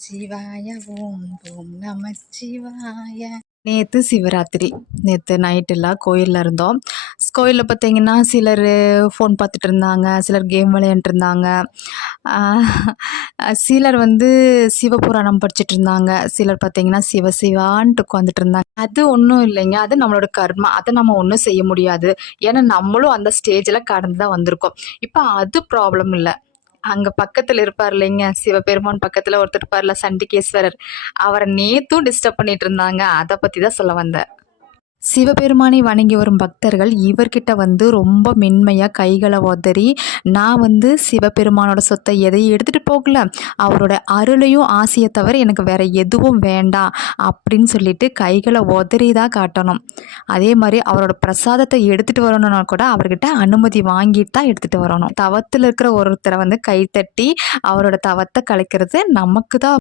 நமச்சிவாய ஓம் ஓம் நமச்சிவாய. நேற்று சிவராத்திரி, நேற்று நைட்டெல்லாம் கோயிலில் இருந்தோம். கோயிலில் பார்த்தீங்கன்னா சிலர் ஃபோன் பார்த்துட்டு இருந்தாங்க, சிலர் கேம் விளையாண்டுட்டு இருந்தாங்க, சிலர் சிவபுராணம் படிச்சுட்டு இருந்தாங்க, சிலர் பார்த்தீங்கன்னா சிவான்ட்டு உட்காந்துட்டு இருந்தாங்க. அது ஒன்றும் இல்லைங்க, அது நம்மளோட கர்மா, அதை நம்ம ஒன்றும் செய்ய முடியாது. ஏன்னா நம்மளும் அந்த ஸ்டேஜில் கடந்து தான் வந்திருக்கோம். இப்போ அது ப்ராப்ளம் இல்லை. அங்கே பக்கத்தில் இருப்பார் இல்லைங்க, சிவபெருமான் பக்கத்தில் ஒருத்தர் இருப்பார்ல, சண்டிகேஸ்வரர், அவரை நேற்றும் டிஸ்டர்ப் பண்ணிட்டு இருந்தாங்க. அதை பற்றி தான் சொல்ல வந்தேன். சிவபெருமானை வணங்கி வரும் பக்தர்கள் இவர்கிட்ட ரொம்ப மென்மையாக கைகளை உதறி, நான் சிவபெருமானோட சொத்தை எதையும் எடுத்துகிட்டு போகல, அவரோட அருளையும் ஆசையை தவிர எனக்கு வேற எதுவும் வேண்டாம் அப்படின்னு சொல்லிட்டு கைகளை உதறி தான் காட்டணும். அதே மாதிரி அவரோட பிரசாதத்தை எடுத்துகிட்டு வரணும்னா கூட அவர்கிட்ட அனுமதி வாங்கிட்டு தான் எடுத்துகிட்டு வரணும். தவத்தில் இருக்கிற ஒருத்தரை கைத்தட்டி அவரோட தவத்தை கலைக்கிறது நமக்கு தான்